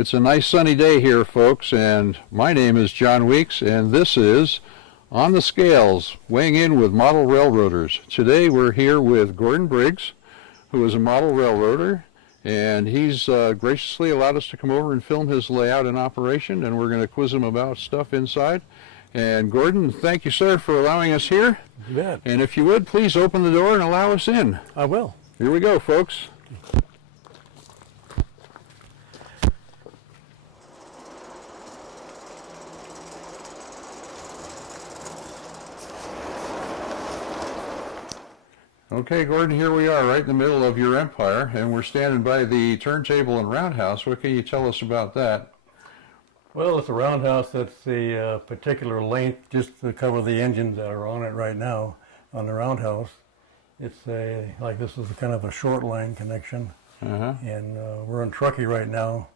It's a nice sunny day here, folks, and my name is John Weeks, and this is On the Scales, weighing in with model railroaders. Today we're here with Gordon Briggs, who is a model railroader, and he's graciously allowed us to come over and film his layout and operation, and we're going to quiz him about stuff inside. And Gordon, thank you, sir, for allowing us here. You bet. And if you would, please open the door and allow us in. I will. Here we go, folks. Okay, Gordon, here we are right in the middle of your empire, and we're standing by the turntable and roundhouse. What can you tell us about that? Well, it's a roundhouse that's a particular length just to cover the engines that are on it right now on the roundhouse. It's this is kind of a short line connection, and we're in Truckee right now.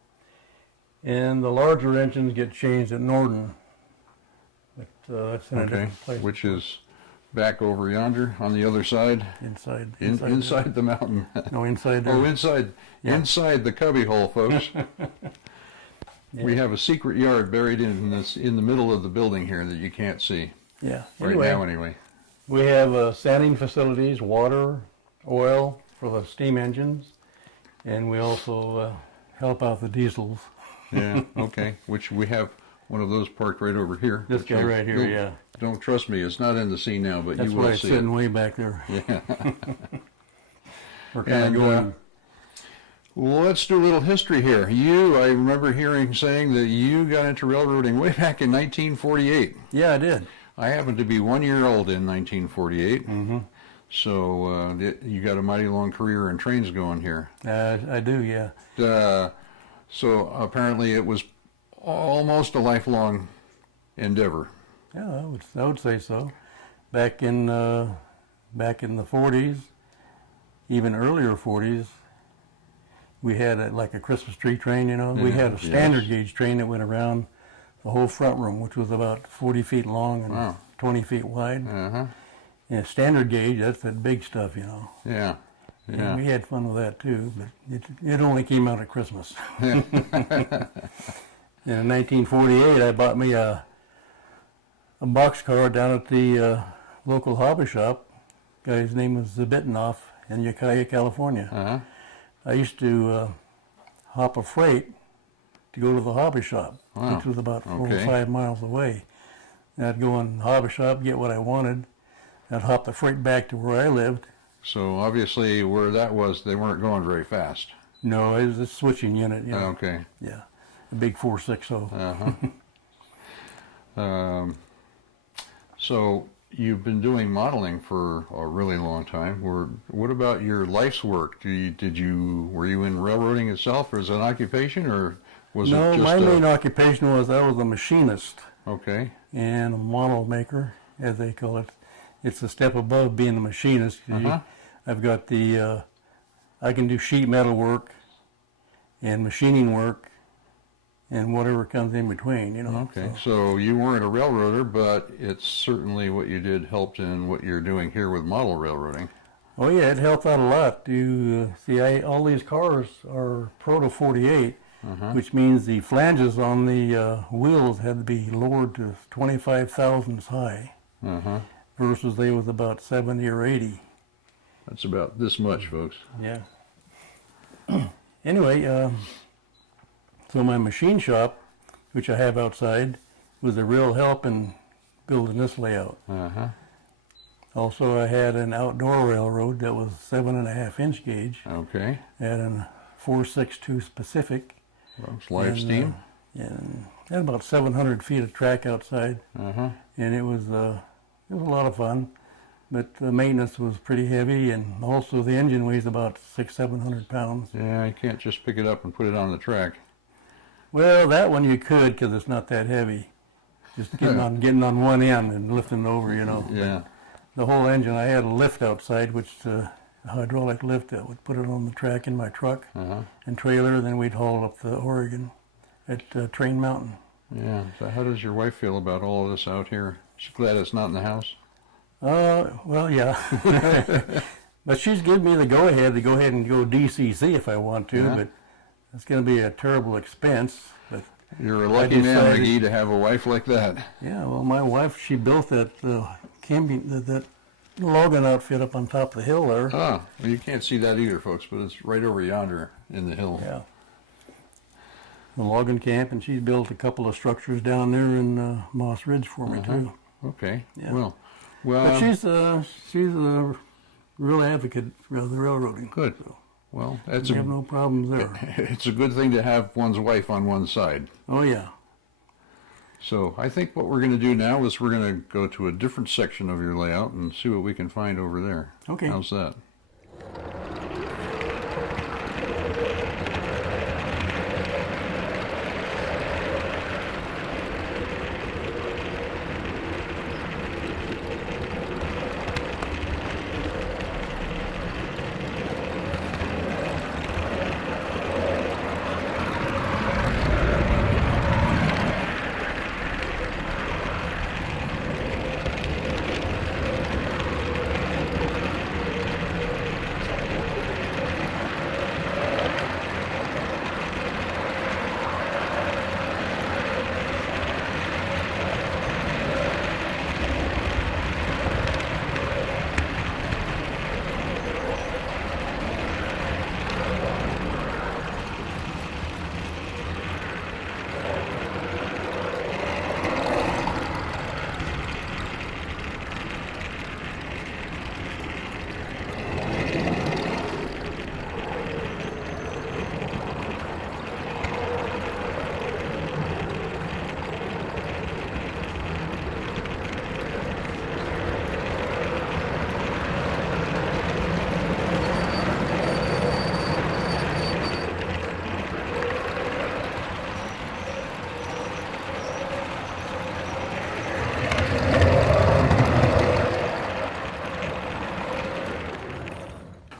And the larger engines get changed at Norden, but that's in a different place. Which is back over yonder on the other side? Inside the mountain. No, inside there. Oh, inside, Yeah. Inside the cubbyhole, folks. Yeah. We have a secret yard buried in the middle of the building here that you can't see. Yeah. Right now, anyway. We have sanding facilities, water, oil for the steam engines, and we also help out the diesels. Yeah, okay. Which we have one of those parked right over here. This guy right here, yeah. Don't trust me, it's not in the scene now, but That's you why will it's see sitting it. way back there. Yeah. We're kind of going. Well, let's do a little history here. I remember saying that you got into railroading way back in 1948. Yeah, I did. I happened to be 1 year old in 1948. Mm-hmm. So you got a mighty long career in trains going here. I do, yeah. So apparently it was almost a lifelong endeavor. Yeah, I would say so. Back in the 40s, even earlier 40s, we had a Christmas tree train, you know. We had a standard gauge train that went around the whole front room, which was about 40 feet long and 20 feet wide. Uh-huh. And standard gauge, that's that big stuff, you know. Yeah. Yeah. And we had fun with that too, but it only came out at Christmas. And in 1948, I bought me a boxcar down at the local hobby shop. Guy's name was Zabitinoff in Ukiah, California. Uh-huh. I used to hop a freight to go to the hobby shop, which was about 4 or 5 miles away. And I'd go in the hobby shop, get what I wanted. I'd hop the freight back to where I lived. So obviously where that was, they weren't going very fast. No, it was a switching unit. You know. Okay. Yeah, a big 460. Uh-huh. So you've been doing modeling for a really long time. What about your life's work? Were you in railroading itself, or as an occupation, or was it just my main occupation was I was a machinist. Okay. And a model maker, as they call it. It's a step above being a machinist. I've got I can do sheet metal work and machining work and whatever comes in between, you know. Okay, so you weren't a railroader, but it's certainly what you did helped in what you're doing here with model railroading. Oh yeah, it helped out a lot. All these cars are Proto 48, which means the flanges on the wheels had to be lowered to 25 thousandths high, versus they was about 70 or 80. That's about this much, folks. Yeah. Anyway, so my machine shop, which I have outside, was a real help in building this layout. Also, I had an outdoor railroad that was 7.5 inch gauge. Okay. I had a 462 Pacific. That's live steam. And had about 700 feet of track outside. And it was a lot of fun. But the maintenance was pretty heavy, and also the engine weighs about 600-700 pounds. Yeah, you can't just pick it up and put it on the track. Well, that one you could, because it's not that heavy. Just getting on one end and lifting it over, you know. Yeah. The whole engine, I had a lift outside, which a hydraulic lift that would put it on the track in my truck and trailer. Then we'd haul it up to Oregon at Train Mountain. Yeah. So how does your wife feel about all of this out here? She's glad it's not in the house? Well, yeah. But she's given me the go-ahead to go ahead and go DCC if I want to, it's going to be a terrible expense. But You're a lucky man, decided- McGee, to have a wife like that. yeah, well, my wife, she built that camping, that logging outfit up on top of the hill there. Ah, well, you can't see that either, folks, but it's right over yonder in the hill. Yeah. The logging camp, and she's built a couple of structures down there in Moss Ridge for me too. Okay. Yeah. Well, But she's a real advocate of the railroading. good. Well, that's We have no problems there. it's a good thing to have one's wife on one side. Oh yeah. So I think what we're going to do now is we're going to go to a different section of your layout and see what we can find over there. Okay. How's that?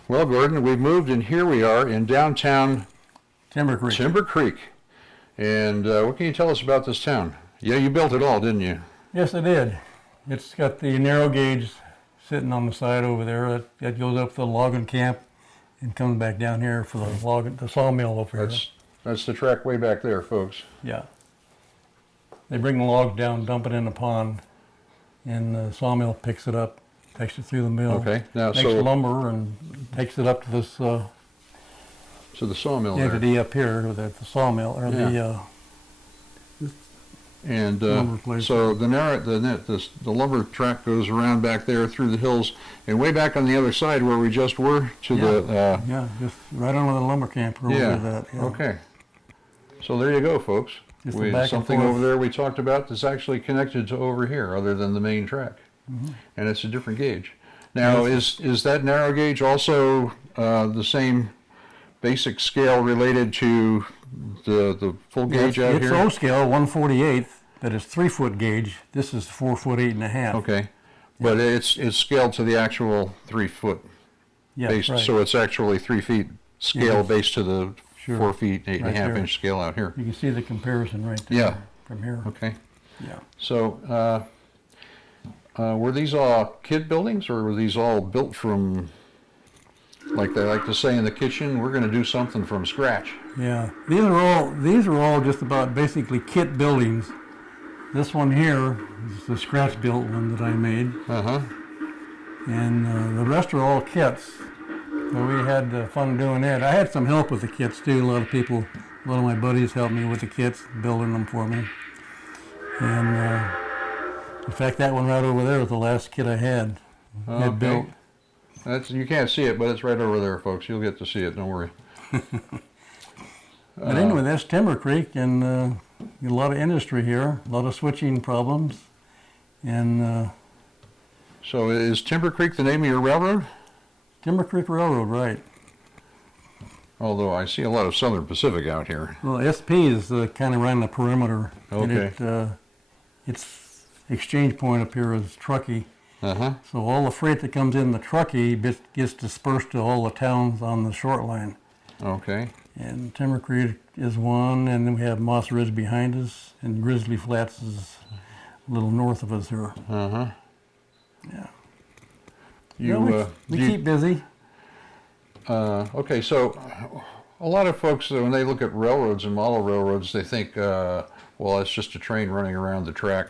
Well, Gordon, we've moved, and here we are in downtown Timber Creek. Timber Creek. And what can you tell us about this town? Yeah, you built it all, didn't you? Yes, I did. It's got the narrow gauge sitting on the side over there. That goes up to the logging camp and comes back down here for the sawmill over here. That's the track way back there, folks. Yeah. They bring the logs down, dump it in the pond, and the sawmill picks it up, takes it through the mill, Okay, now makes so lumber, and takes it up to this so the sawmill there. entity up here, or the sawmill, or Yeah. And lumber place. so the lumber track goes around back there through the hills and way back on the other side where we just were to the yeah, just right under the lumber camp over yeah. that. Yeah. Okay. So there you go, folks. Just the back and Something forth. over there we talked about that's actually connected to over here, other than the main track, and it's a different gauge. Now, is that narrow gauge also the same basic scale related to the full gauge out It's here? O scale 1/48, but it's 3-foot gauge. This is 4 foot 8.5. Okay, but it's scaled to the actual 3 foot Yeah, base, right. so it's actually 3 feet scale Yes. based to the Sure. 4 feet 8.5 Right there. inch scale out here. You can see the comparison right there. Yeah. From here. Okay, Yeah. so were these all kid buildings, or were these all built from, like they like to say in the kitchen, we're going to do something from scratch? Yeah. These are all just about basically kit buildings. This one here is the scratch built one that I made, Uh-huh. and the rest are all kits. So we had fun doing that. I had some help with the kits too. A lot of my buddies helped me with the kits, building them for me. And in fact, that one right over there was the last kit I had built. You can't see it, but it's right over there, folks. You'll get to see it, don't worry. But anyway, that's Timber Creek, and a lot of industry here, a lot of switching problems, and So is Timber Creek the name of your railroad? Timber Creek Railroad, right? Although I see a lot of Southern Pacific out here. Well, SP is kind of around the perimeter. And Okay. its exchange point up here is Truckee. Uh-huh. So all the freight that comes in the Truckee gets dispersed to all the towns on the short line. Okay. And Timber Creek is one, and then we have Moss Ridge behind us, and Grizzly Flats is a little north of us here. Uh-huh. Yeah. You, we you- keep busy. okay, so A lot of folks, when they look at railroads and model railroads, they think, well, it's just a train running around the track,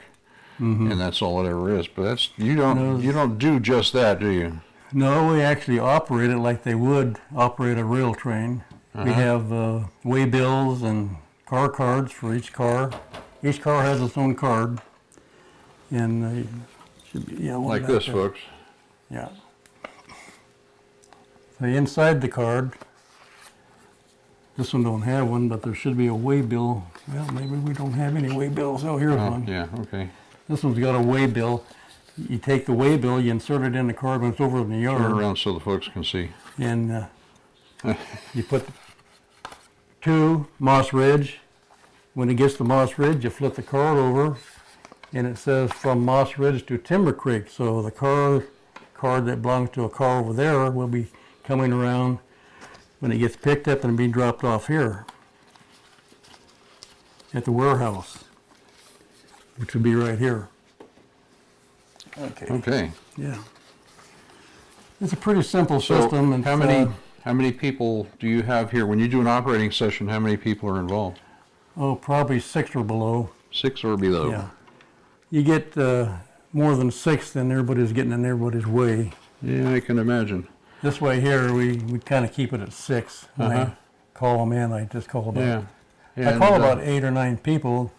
and that's all it ever is. But that's you don't do just that, do you? No, we actually operate it like they would operate a rail train. We have waybills and car cards for each car. Each car has its own card, and should be one Like back this, there. folks. Yeah. So inside the card, this one don't have one, but there should be a waybill. Well, maybe we don't have any waybills. Oh, here's Oh, one. yeah, okay. This one's got a waybill. You take the waybill, you insert it in the card when it's over in the Turn yard, around so the folks can see. and you put to Moss Ridge. When it gets to Moss Ridge, you flip the card over, and it says from Moss Ridge to Timber Creek. So the card that belongs to a car over there will be coming around when it gets picked up and be dropped off here at the warehouse, which will be right here. Okay. Okay. Yeah. It's a pretty simple So system. And how many people do you have here? When you do an operating session, how many people are involved? Oh, probably 6 or below. 6 or below? Yeah. You get more than 6, then everybody's getting in everybody's way. Yeah, I can imagine. This way here, we kind of keep it at 6. When I call them in, I just call about. Yeah. I call about 8 or 9 people,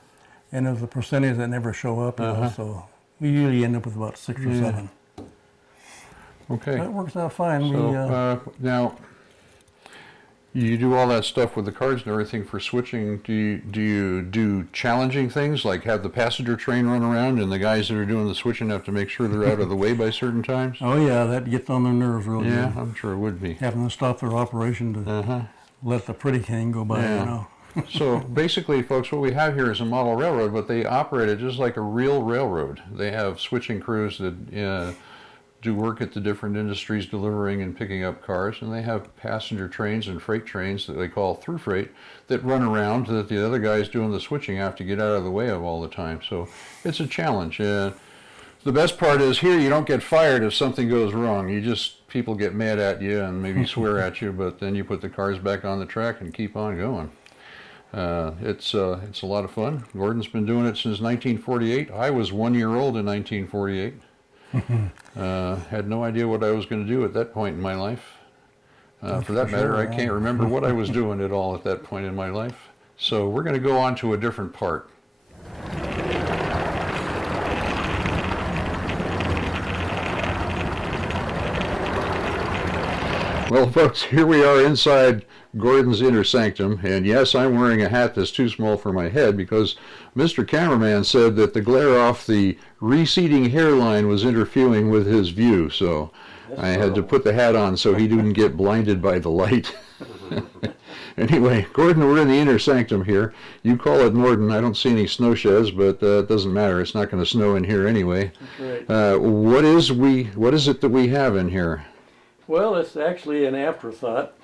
and there's a percentage that never show up. So we usually end up with about 6 or 7. Okay. That works out fine. So now, you do all that stuff with the cards and everything for switching. Do you do challenging things like have the passenger train run around and the guys that are doing the switching have to make sure they're out of the way by certain times? Oh yeah, that gets on their nerves real Yeah, good. I'm sure it would be. Having to stop their operation to let the pretty thing go by. Yeah. You know. So basically, folks, what we have here is a model railroad, but they operate it just like a real railroad. They have switching crews that do work at the different industries delivering and picking up cars, and they have passenger trains and freight trains that they call through freight that run around that the other guys doing the switching have to get out of the way of all the time. So it's a challenge. The best part is here you don't get fired if something goes wrong. People get mad at you and maybe swear at you, but then you put the cars back on the track and keep on going. It's a lot of fun. Gordon's been doing it since 1948. I was 1 year old in 1948. Had no idea what I was going to do at that point in my life. For that matter, I can't remember what I was doing at all at that point in my life. So we're going to go on to a different part. Well, folks, here we are inside Gordon's inner sanctum, and yes, I'm wearing a hat that's too small for my head because Mr. Cameraman said that the glare off the receding hairline was interfering with his view, so I had to put the hat on so he didn't get blinded by the light. Anyway, Gordon, we're in the inner sanctum here. You call it Norden. I don't see any snow sheds, but it doesn't matter. It's not going to snow in here anyway. That's right. What is it that we have in here? Well, it's actually an afterthought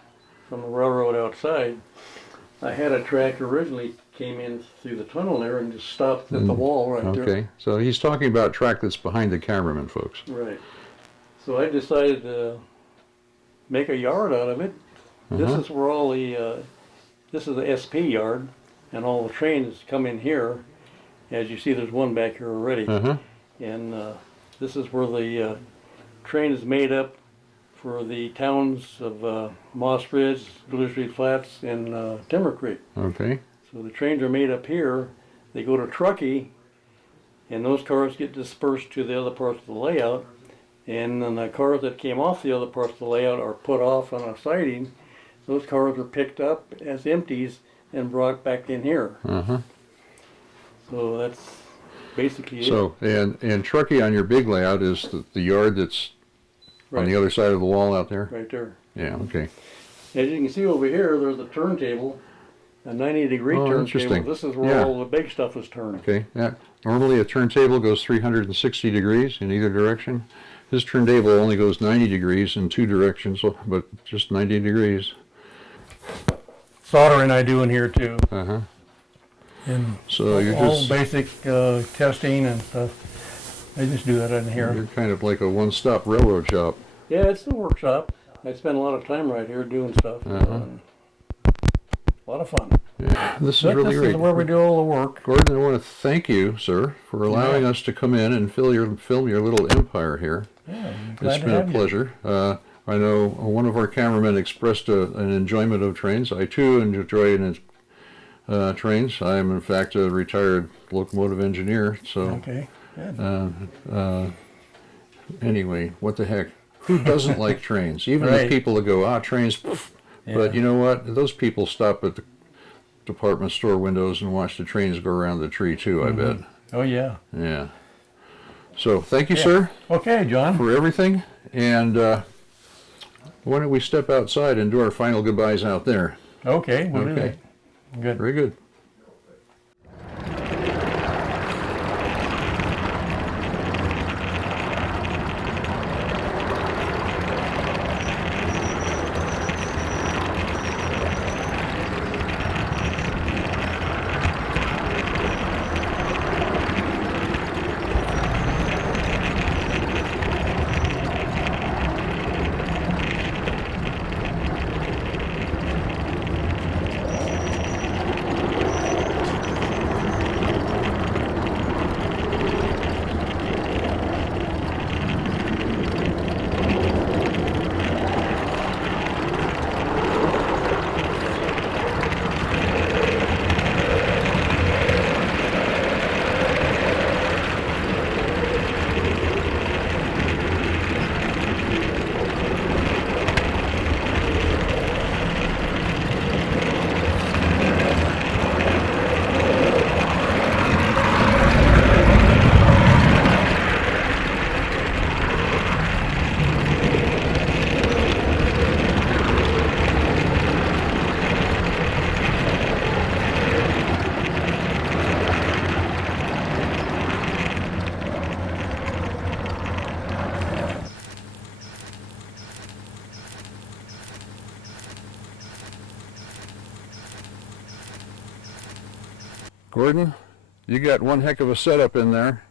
from the railroad outside. I had a track originally came in through the tunnel there and just stopped at the wall right there. Okay, so he's talking about track that's behind the cameraman, folks. Right. So I decided to make a yard out of it. This is where all the, this is the SP yard, and all the trains come in here. As you see, there's one back here already. And this is where the train is made up for the towns of Moss Ridge, Blue Street Flats, and Timber Creek. Okay. So the trains are made up here. They go to Truckee, and those cars get dispersed to the other parts of the layout. And then the cars that came off the other parts of the layout are put off on a siding. Those cars are picked up as empties and brought back in here. So that's basically it. So, and Truckee on your big layout is the yard that's on the other side of the wall out there? Right there. Yeah, okay. As you can see over here, there's a turntable, a 90-degree turntable. Interesting. This is where all the big stuff is turned. Okay, yeah. Normally a turntable goes 360 degrees in either direction. This turntable only goes 90 degrees in two directions, but just 90 degrees. Soldering I do in here too. And So you're all just basic testing and stuff. I just do that in here. you're kind of like a one-stop railroad shop. Yeah, it's the workshop. I spend a lot of time right here doing stuff. A lot of fun. Yeah, this is But really this great. is where we do all the work. Gordon, I want to thank you, sir, for allowing Yeah. us to come in and film your little empire here. Yeah, I'm It's glad to been a have you. pleasure. I know one of our cameramen expressed an enjoyment of trains. I too enjoy trains. I am in fact a retired locomotive engineer. So Okay, good. anyway, what the heck? Who doesn't like trains? Even the Right. people that go, trains. Poof. But Yeah. you know what? Those people stop at the department store windows and watch the trains go around the tree too, I bet. Oh, yeah. Yeah. So thank you, Yeah. sir, Okay, John. for everything. And why don't we step outside and do our final goodbyes out there? Okay, we'll do Okay. that. Good. Very good. Gordon, you got one heck of a setup in there.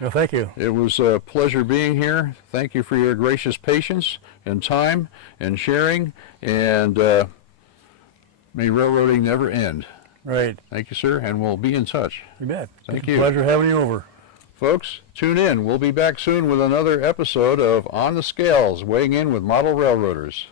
Well, thank you. It was a pleasure being here. Thank you for your gracious patience and time and sharing, and may railroading never end. Right. Thank you, sir, and we'll be in touch. You bet. Thank It's a you. pleasure having you over. Folks, tune in. We'll be back soon with another episode of On the Scales, weighing in with model railroaders.